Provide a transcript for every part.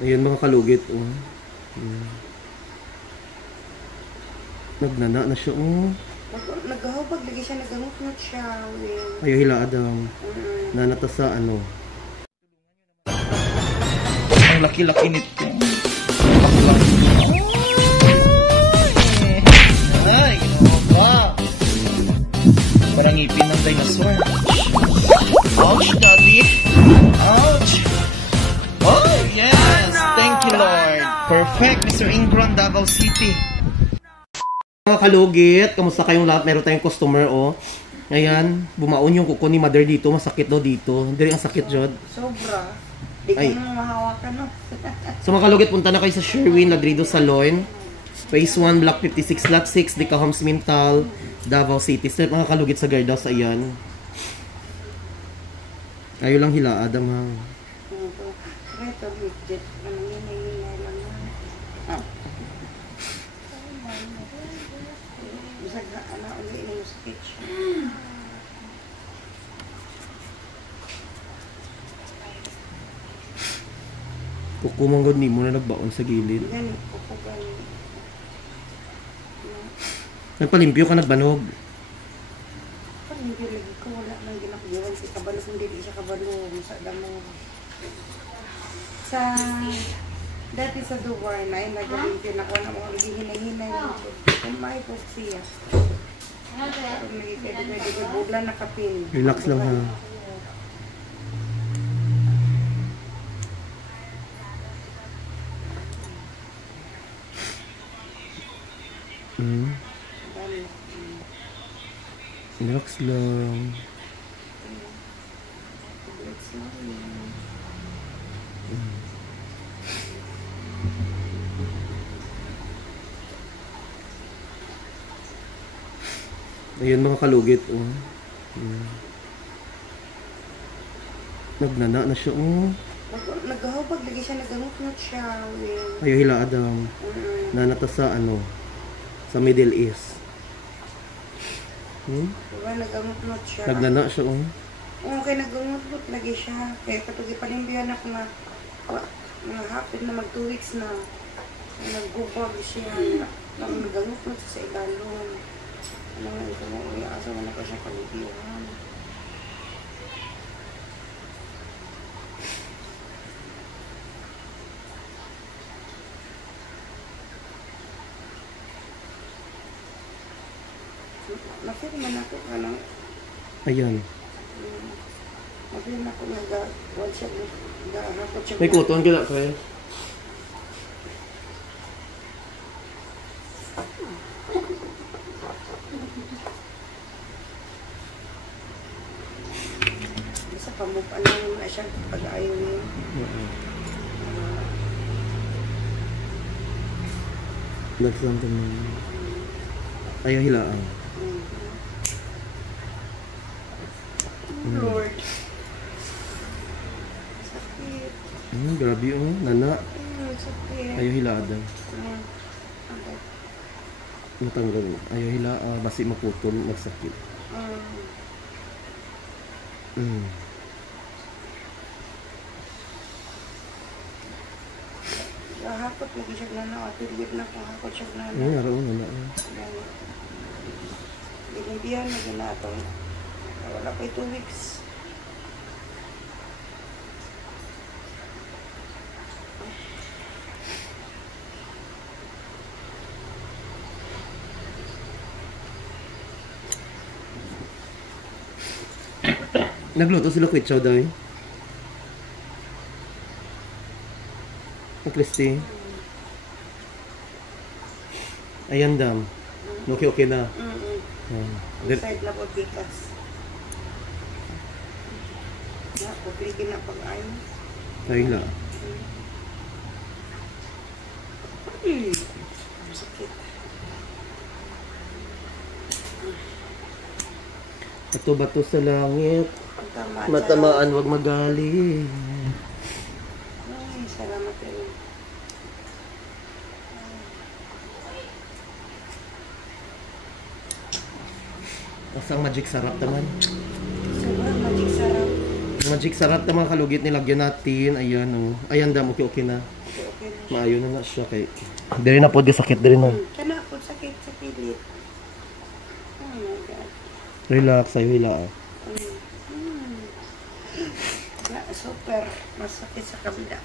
Ayan mga kalugit. Oh. Nagnana na siya. Oh. Naghahubag lagi siya, nagamot siya. Ayaw hilaadang. Nanata sa ano. Ang laki-laki nito. Ay, ba? Parang ngipin ng dinosaur. Ouch, daddy. Ouch. Oh, yes. Thank you, Lord. Perfect, Mr. Ingron, Davao City. Mga kalugit, kamusta kayong lahat? Meron tayong customer, oh. Ayan, bumaon yung kuko ni mother dito. Masakit daw dito. Hindi ang sakit, Jod. Sobra. Di ko nang mahawakan, no? So mga kalugit, punta na kayo sa Sherwin Ladrido Salon. Phase 1, Block 56, Lot 6, Dica Homes Mintal, Davao City. Step mga kalugit sa Gardaw sa iyan. Ayaw lang hilaadang, ha. Ito, legit. Ano yun, hinay lang na. Bisag na, uli na yung speech. Kukumangod ni mo na nagbaon sa gilid. Yan, kukugan. Nagpalimpyo ka, nagbanog. Palimpyo lagi ko, wala nang ginakdiwan. Si kabalo kung hindi siya kabalo. Sa damo. Sa... Dati sa Dubai na yun, nag-limpyo na ko na mga hinay-hinay. Kumay po siya. Pero nagkikita bugla na kapin. Relax lang, ha. Relax lang. Ayan mga kalugit. Oh. Nagnana na siya. Oh. Naghahubag lagi siya, nagamot siya. Ayaw hilaadang. Nanata sa ano. Sa Middle East. Diba, nagamot siya. Nagnana siya. Oh. Oo, kaya nagamot lagi siya. Kaya katugi palimbihan ako na hapit na mag 2 weeks na. Nagbubag siya. Nagamot siya sa ilalong. Ano nga ito mo, asa mo na ko siya kalubihan. Nakita man ako ka lang. Ayan. Nakita ako nag-one shot. Nag-rapot siya. May kuton ka na kayo. Isa pamupan lang na siya pag-ayaw niya. Relax lang naman. Ayaw hilaan. Lord. Sakit. Grabe yung nana. Sakit. Ayaw hilaadang. Matanggal. Ayaw hilaan. Basi maputol. Magsakit. Hapot lagi siya na period na kung hapot siya na. Araw na. Binimbihan na ginatong. Wala pa 2 weeks. Nagluto sila kwitsaw daw eh. Ang Christy. Ayan dam. Okay na. Side na po bigas. Pagligin na pag-ayon. Tayo na. Sakit. Bato-bato sa langit. Matamaan, wag magaling. Ay, salamat rin. Kasang magic sarap naman. Sobrang magic sarap. Magic sarap na mga kalugit nilagyan natin. Ayan oh. Ayan dam, okay na. Okay na siya. Maayo na siya kay. Diri na pod sakit diri na. Kana po sakit sa pilit. Oh my God. Relax, ayo hila. Super. Masakit sa kabila.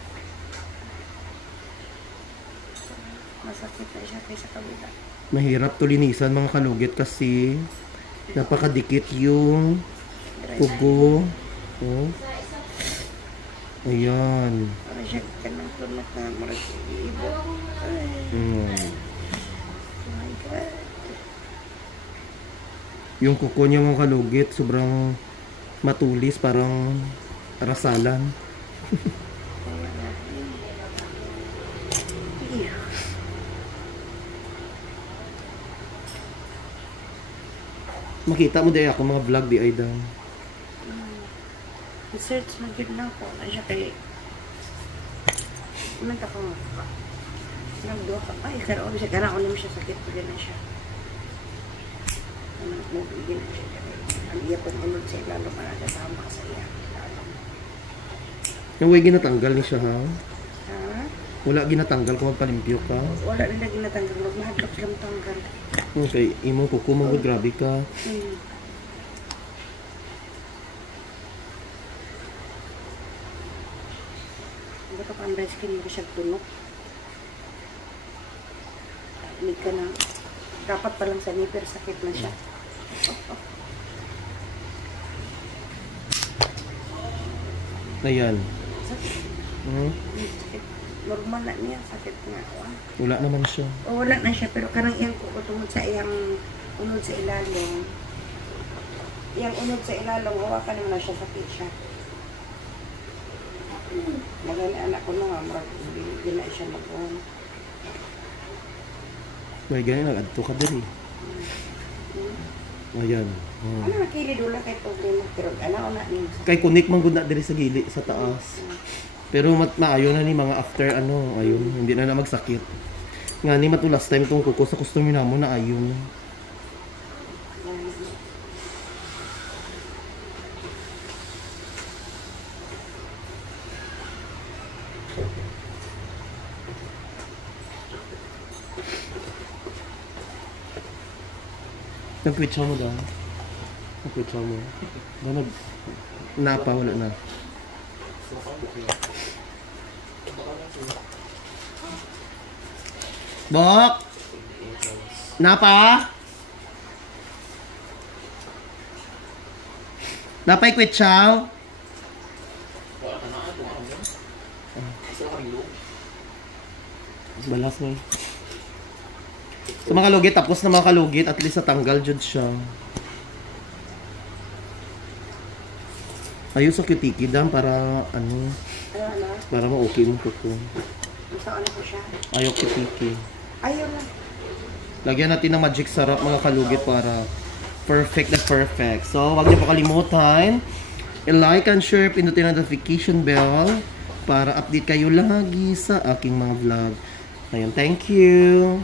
Masakit na siya kaysa kabila. Mahirap to linisan mga kalugit kasi napakadikit yung ugo. Oh. Ayan. Para siya kanang tunok na marag ibo. Mm. Oh my God. Yung kuko niya mga kalugit sobrang matulis, parang rasalan. Makita mo din ako mga vlog di ay daw. Research na gid na ko na siya kay nagkako nagduha ka ay karon siya kana ko naman siya sakit pa na siya ano mo bigyan na siya ang iya pong unod sa lalo para kasama sa iya Yung way ginatanggal ni siya ha? ha? Wala ginatanggal kung magpalimpyo ka? Wala rin na ginatanggal mahadlok lang tanggal Okay, imong kuko mo grabe ka. Bato ka ang rice cream ko siya tunok. Hindi ka na. Dapat pa lang sa nipper, sakit na siya. Ayan. Sakit. Sakit. Normal na niya, sakit nga. Wala naman siya. O wala na siya, pero karang iyang tungod sa iyang unod sa ilalong. Iyang unod sa ilalong, hawakan naman na siya, sakit siya. Magani anak ko na nga, hindi na siya mag-on. May ganyan, nag-adto ka din eh. Ayan. Ano nakili dula kay problema, pero ano na niya. Kay kunik man gud na diri sa gili, sa taas. Pero maayo na ni mga after ano, ayun, hindi na na magsakit. Nga ni matu last time tong kuko sa customer namo na ayun. Nag-quit mo daw. Nag-quit mo. Daw napa, wala na. Bok! Napa? Napay quit chow? Balas mo. Sa mga kalugit, tapos na mga kalugit, at least natanggal dyan siya. Ayaw sa cutiki dam para ano, para ma-okay mo kuko. Saan po siya? Ayaw cutiki. Ayaw na. Lagyan natin ng magic sarap mga kalugit para perfect na perfect. So, huwag niyo pa kalimutan, i-like and share, pindutin ang notification bell para update kayo lagi sa aking mga vlog. Ayun, thank you!